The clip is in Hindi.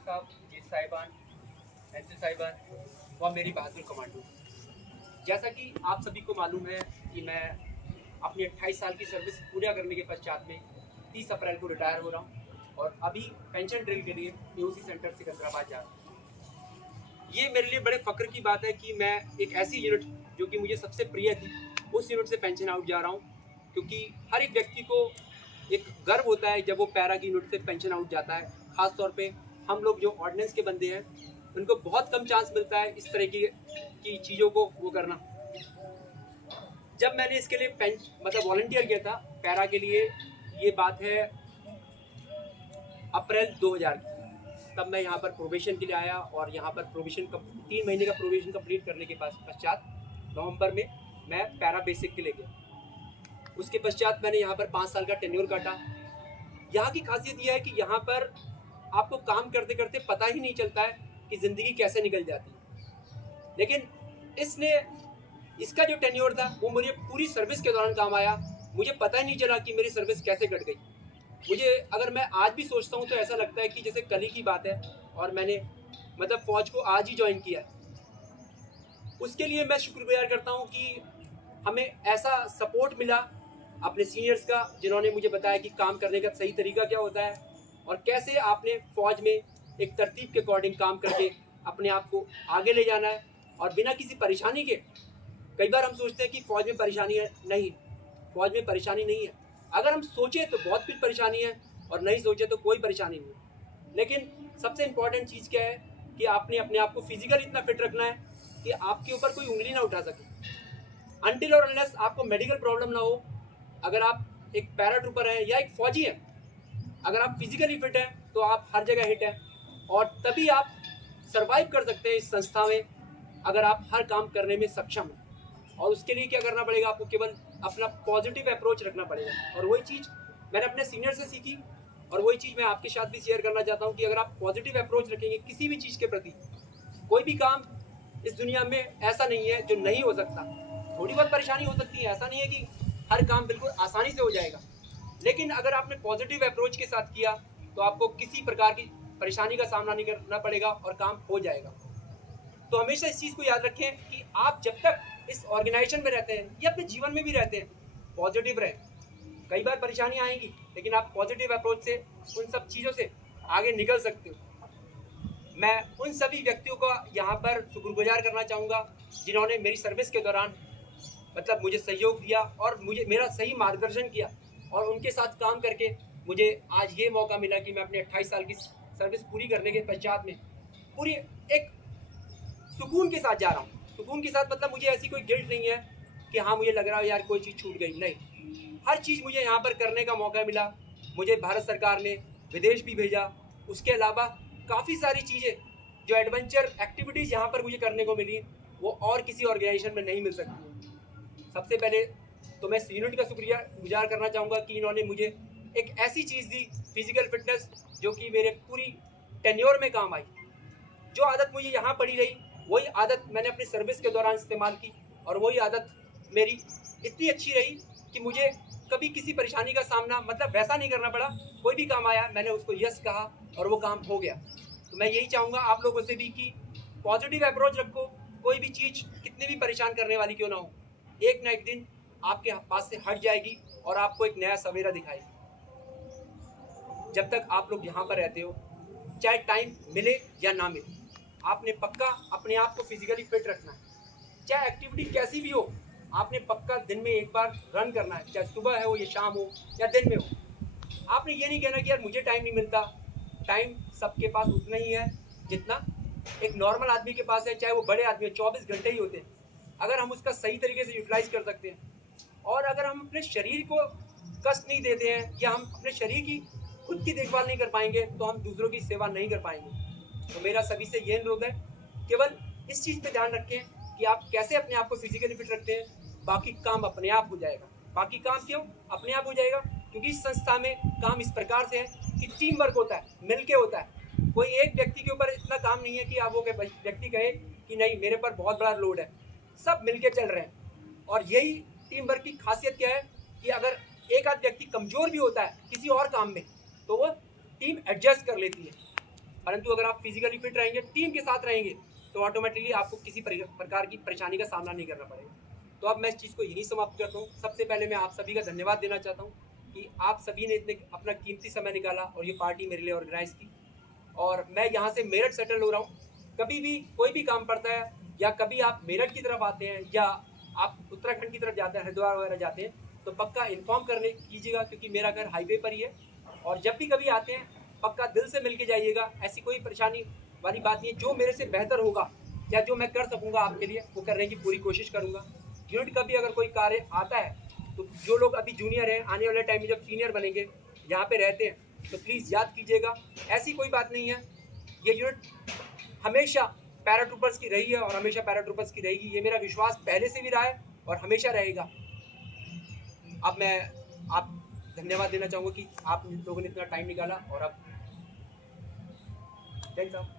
साहब, जी साहिबान, एनसी साहिबान व मेरी बहादुर कमांडो। जैसा कि आप सभी को मालूम है कि मैं अपनी 28 साल की सर्विस पूरा करने के पश्चात में 30 अप्रैल को रिटायर हो रहा हूँ और अभी पेंशन ड्रिल के लिए एओसी सेंटर सिकंदराबाद जा रहा हूँ। ये मेरे लिए बड़े फ़ख्र की बात है कि मैं एक ऐसी यूनिट जो कि मुझे सबसे प्रिय थी उस यूनिट से पेंशन आउट जा रहा हूँ, क्योंकि हर एक व्यक्ति को एक गर्व होता है जब वो पैरा की यूनिट से पेंशन आउट जाता है। ख़ास तौर पे हम लोग जो ऑर्डिनेंस के बंदे हैं उनको बहुत कम चांस मिलता है इस तरह की चीज़ों को वो करना। जब मैंने इसके लिए मतलब वॉलंटियर किया था पैरा के लिए, ये बात है अप्रैल 2000 की, तब मैं यहाँ पर प्रोबेशन के लिए आया और यहाँ पर प्रोबेशन 3 महीने का प्रोबेशन कंप्लीट करने के पश्चात नवंबर में मैं पैरा बेसिक के लिए गया। उसके पश्चात मैंने यहाँ पर 5 साल का टेन्योर काटा। यहाँ की खासियत यह है कि यहाँ पर आपको काम करते करते पता ही नहीं चलता है कि ज़िंदगी कैसे निकल जाती है। लेकिन इसका जो टेन्योर था वो मुझे पूरी सर्विस के दौरान काम आया। मुझे पता ही नहीं चला कि मेरी सर्विस कैसे कट गई। मुझे अगर मैं आज भी सोचता हूँ तो ऐसा लगता है कि जैसे कल ही की बात है और मैंने मतलब फ़ौज को आज ही ज्वाइन किया। उसके लिए मैं शुक्रगुजार करता हूँ कि हमें ऐसा सपोर्ट मिला अपने सीनियर्स का, जिन्होंने मुझे बताया कि काम करने का सही तरीका क्या होता है और कैसे आपने फ़ौज में एक तरतीब के अकॉर्डिंग काम करके अपने आप को आगे ले जाना है और बिना किसी परेशानी के। कई बार हम सोचते हैं कि फ़ौज में परेशानी है, नहीं, फ़ौज में परेशानी नहीं है। अगर हम सोचें तो बहुत कुछ परेशानी है और नहीं सोचे तो कोई परेशानी नहीं। लेकिन सबसे इम्पॉर्टेंट चीज़ क्या है कि आपने अपने आप को फिजिकली इतना फिट रखना है कि आपके ऊपर कोई उंगली ना उठा सके। अनटिल और अनलेस आपको मेडिकल प्रॉब्लम ना हो, अगर आप एक पैरा ट्रूपर हैं या एक फ़ौजी हैं, अगर आप फिजिकली फिट हैं तो आप हर जगह हिट हैं और तभी आप सर्वाइव कर सकते हैं इस संस्था में, अगर आप हर काम करने में सक्षम हैं। और उसके लिए क्या करना पड़ेगा, आपको केवल अपना पॉजिटिव अप्रोच रखना पड़ेगा। और वही चीज़ मैंने अपने सीनियर से सीखी और वही चीज़ मैं आपके साथ भी शेयर करना चाहता हूँ कि अगर आप पॉजिटिव अप्रोच रखेंगे किसी भी चीज़ के प्रति, कोई भी काम इस दुनिया में ऐसा नहीं है जो नहीं हो सकता। थोड़ी बहुत परेशानी हो सकती है, ऐसा नहीं है कि हर काम बिल्कुल आसानी से हो जाएगा, लेकिन अगर आपने पॉजिटिव अप्रोच के साथ किया तो आपको किसी प्रकार की परेशानी का सामना नहीं करना पड़ेगा और काम हो जाएगा। तो हमेशा इस चीज़ को याद रखें कि आप जब तक इस ऑर्गेनाइजेशन में रहते हैं या अपने जीवन में भी रहते हैं, पॉजिटिव रहें। कई बार परेशानी आएंगी लेकिन आप पॉजिटिव अप्रोच से उन सब चीज़ों से आगे निकल सकते हो। मैं उन सभी व्यक्तियों का यहाँ पर शुक्रगुजार करना चाहूँगा जिन्होंने मेरी सर्विस के दौरान मतलब मुझे सहयोग दिया और मुझे मेरा सही मार्गदर्शन किया, और उनके साथ काम करके मुझे आज ये मौका मिला कि मैं अपने 28 साल की सर्विस पूरी करने के पश्चात में पूरी एक सुकून के साथ जा रहा हूँ। सुकून के साथ मतलब मुझे ऐसी कोई गिल्ट नहीं है कि हाँ मुझे लग रहा है यार कोई चीज़ छूट गई, नहीं, हर चीज़ मुझे यहाँ पर करने का मौका मिला। मुझे भारत सरकार ने विदेश भी भेजा, उसके अलावा काफ़ी सारी चीज़ें जो एडवेंचर एक्टिविटीज़ यहाँ पर मुझे करने को मिली वो और किसी ऑर्गेनाइजेशन में नहीं मिल सकती। सबसे पहले तो मैं यूनिट का शुक्रिया गुजार करना चाहूँगा कि इन्होंने मुझे एक ऐसी चीज़ दी, फिजिकल फिटनेस, जो कि मेरे पूरी टेन्योर में काम आई। जो आदत मुझे यहाँ पड़ी रही वही आदत मैंने अपनी सर्विस के दौरान इस्तेमाल की और वही आदत मेरी इतनी अच्छी रही कि मुझे कभी किसी परेशानी का सामना मतलब वैसा नहीं करना पड़ा। कोई भी काम आया मैंने उसको यस कहा और वो काम हो गया। तो मैं यही चाहूँगा आप लोगों से भी कि पॉजिटिव अप्रोच रखो। कोई भी चीज़ कितनी भी परेशान करने वाली क्यों ना हो, एक ना एक दिन आपके पास से हट जाएगी और आपको एक नया सवेरा दिखाएगी। जब तक आप लोग यहाँ पर रहते हो, चाहे टाइम मिले या ना मिले, आपने पक्का अपने आप को फिजिकली फिट रखना है। चाहे एक्टिविटी कैसी भी हो, आपने पक्का दिन में एक बार रन करना है, चाहे सुबह हो या शाम हो या दिन में हो। आपने ये नहीं कहना कि यार मुझे टाइम नहीं मिलता। टाइम सबके पास उतना ही है जितना एक नॉर्मल आदमी के पास है, चाहे वो बड़े आदमी हो, 24 घंटे ही होते हैं। अगर हम उसका सही तरीके से यूटिलाइज कर सकते हैं और अगर हम अपने शरीर को कष्ट नहीं देते हैं या हम अपने शरीर की खुद की देखभाल नहीं कर पाएंगे तो हम दूसरों की सेवा नहीं कर पाएंगे। तो मेरा सभी से ये अनुरोध है, केवल इस चीज़ पे ध्यान रखें कि आप कैसे अपने आप को फिजिकली फिट रखते हैं, बाकी काम अपने आप हो जाएगा। बाकी काम क्यों अपने आप हो जाएगा? क्योंकि इस संस्था में काम इस प्रकार से है कि टीम वर्क होता है, मिलके होता है। कोई एक व्यक्ति के ऊपर इतना काम नहीं है कि आप वो व्यक्ति कहे कि नहीं मेरे पर बहुत बड़ा लोड है। सब मिलके चल रहे हैं और यही टीम वर्क की खासियत क्या है कि अगर एक आध व्यक्ति कमज़ोर भी होता है किसी और काम में तो वो टीम एडजस्ट कर लेती है। परंतु अगर आप फिजिकली फिट रहेंगे, टीम के साथ रहेंगे, तो ऑटोमेटिकली आपको किसी प्रकार की परेशानी का सामना नहीं करना पड़ेगा। तो अब मैं इस चीज़ को यहीं समाप्त करता हूँ। सबसे पहले मैं आप सभी का धन्यवाद देना चाहता हूँ कि आप सभी ने इतने अपना कीमती समय निकाला और ये पार्टी मेरे लिए ऑर्गेनाइज़ की। और मैं यहाँ से मेरठ सेटल हो रहा हूँ। कभी भी कोई भी काम पड़ता है या कभी आप मेरठ की तरफ आते हैं या आप उत्तराखंड की तरफ जाते हैं, हरिद्वार वगैरह जाते हैं, तो पक्का इन्फॉर्म करने कीजिएगा, क्योंकि मेरा घर हाईवे पर ही है। और जब भी कभी आते हैं पक्का दिल से मिल के जाइएगा। ऐसी कोई परेशानी वाली बात नहीं है। जो मेरे से बेहतर होगा या जो मैं कर सकूँगा आपके लिए, वो करने की पूरी कोशिश करूँगा। यूनिट का भी अगर कोई कार्य आता है, तो जो लोग अभी जूनियर हैं, आने वाले टाइम में जब सीनियर बनेंगे, यहाँ पे रहते हैं, तो प्लीज़ याद कीजिएगा। ऐसी कोई बात नहीं है, ये यूनिट हमेशा पैराट्रूपर्स की रही है और हमेशा पैराट्रूपर्स की रहेगी। ये मेरा विश्वास पहले से भी रहा है और हमेशा रहेगा। अब मैं आप धन्यवाद देना चाहूँगा कि आप लोगों ने इतना टाइम निकाला। और अब थैंक्स साहब।